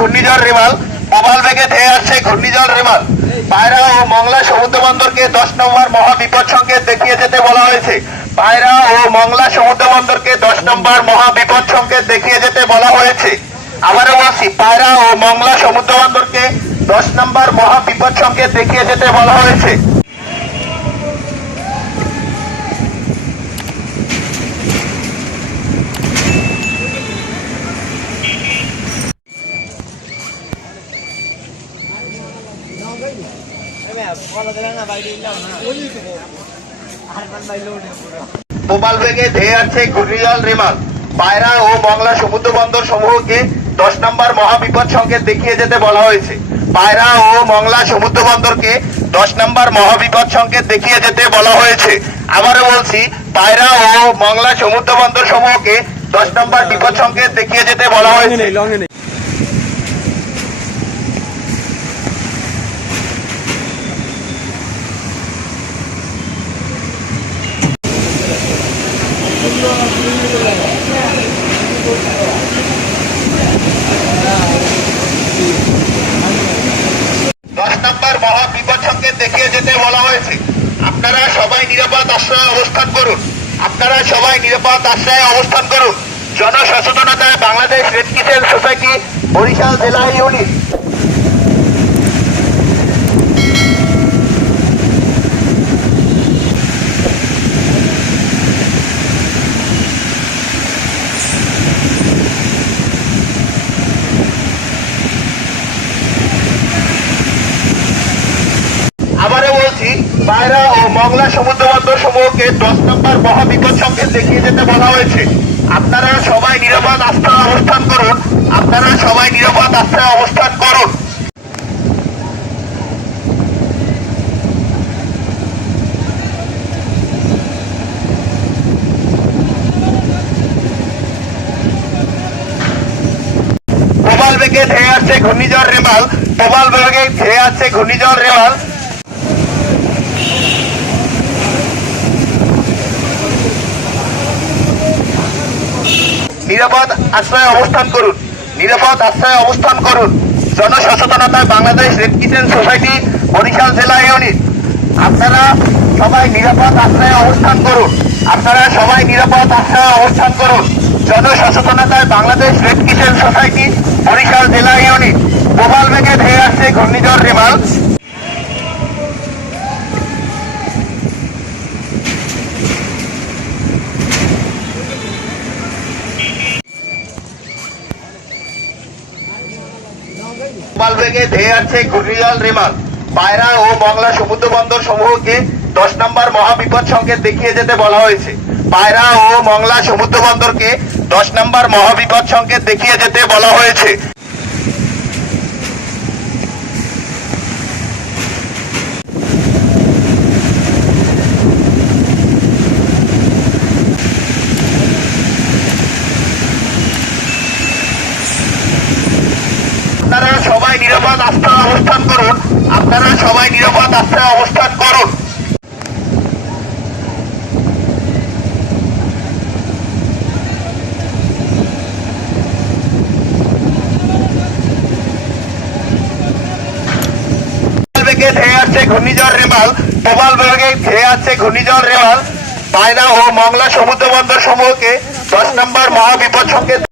ঘূর্ণিঝড় রেমাল, প্রবল বেগে ধেয়ে আসছে ঘূর্ণিঝড় রেমাল। পায়রা ও মংলা সমুদ্র বন্দরকে 10 নম্বর মহাবিপদ সংকেত দেখিয়ে যেতে বলা হয়েছে। পায়রা ও মংলা সমুদ্র বন্দরকে 10 নম্বর মহাবিপদ সংকেত দেখিয়ে যেতে বলা হয়েছে। আবারও বলছি, পায়রা ও মংলা সমুদ্র বন্দরকে 10 নম্বর মহাবিপদ সংকেত দেখিয়ে যেতে বলা হয়েছে। প্রবল বেগে ধেয়ে আসছে ঘূর্ণিঝড় রেমাল। পায়রা ও মংলা সমুদ্র বন্দর সমূহকে 10 নম্বর মহাবিপদ সংকেত দেখিয়ে যেতে বলা হয়েছে। পায়রা ও মংলা সমুদ্র বন্দরকে 10 নম্বর মহাবিপদ সংকেত দেখিয়ে যেতে বলা হয়েছে। আবারও বলছি, পায়রা ও মংলা সমুদ্র বন্দর সমূহকে 10 নম্বর বিপদ সংকেত দেখিয়ে যেতে বলা হয়েছে। মহাবিপদ সংকেত দেখিয়ে যেতে বলা হয়েছে। আপনারা সবাই নিরাপদ আশ্রয়ে অবস্থান করুন। আপনারা সবাই নিরাপদ আশ্রয়ে অবস্থান করুন। জনসচেতনতায় Bangladesh red crescent society Barishal জেলা ইউনিট। পায়রা ও মংলা সমুদ্র বন্দর সমূহকে 10 নম্বর মহাবিপদ সংকেত দেখিয়ে যেতে বলা হয়েছে। আপনারা সবাই নিরাপদ আশ্রয়ে অবস্থান করুন। আপনারা সবাই নিরাপদ আশ্রয়ে অবস্থান করুন। প্রবল বেগে ধেয়ে আসছে ঘূর্ণিঝড় রেমাল। প্রবল বেগে ধেয়ে আসছে ঘূর্ণিঝড় রেমাল। নিরাপদ আশ্রয়ে অবস্থান করুন। নিরাপদ আশ্রয়ে অবস্থান করুন। জনসচেতনতায় Bangladesh red crescent society Barishal জেলা ইউনিট। আপনারা সবাই নিরাপদ আশ্রয়ে অবস্থান করুন। আপনারা সবাই নিরাপদ আশ্রয়ে অবস্থান করুন। জনসচেতনতায় Bangladesh red crescent society Barishal জেলা ইউনিট। প্রবল বেগে ধেয়ে আসছে ঘূর্ণিঝড় রেমাল। প্রবল বেগে ধেয়ে আসছে ঘূর্ণিঝড় রেমাল। পায়রা ও মংলা সমুদ্র বন্দর সমূহকে 10 নম্বর মহাবিপদ সংকেত দেখিয়ে যেতে বলা হয়েছে। পায়রা ও মংলা সমুদ্র বন্দরকে 10 নম্বর মহাবিপদ সংকেত দেখিয়ে যেতে বলা হয়েছে। আপনারা সবাই নিরাপদ আশ্রয়ে অবস্থান করুন। আপনারা সবাই নিরাপদ আশ্রয়ে অবস্থান করুন। বেগে ধেয়ে আসছে ঘূর্ণিঝড় রেমাল। প্রবল বেগে ধেয়ে আসছে ঘূর্ণিঝড় রেমাল। পায়রা ও মংলা সমুদ্র বন্দর সমূহকে 10 নম্বর মহাবিপদ সংকেত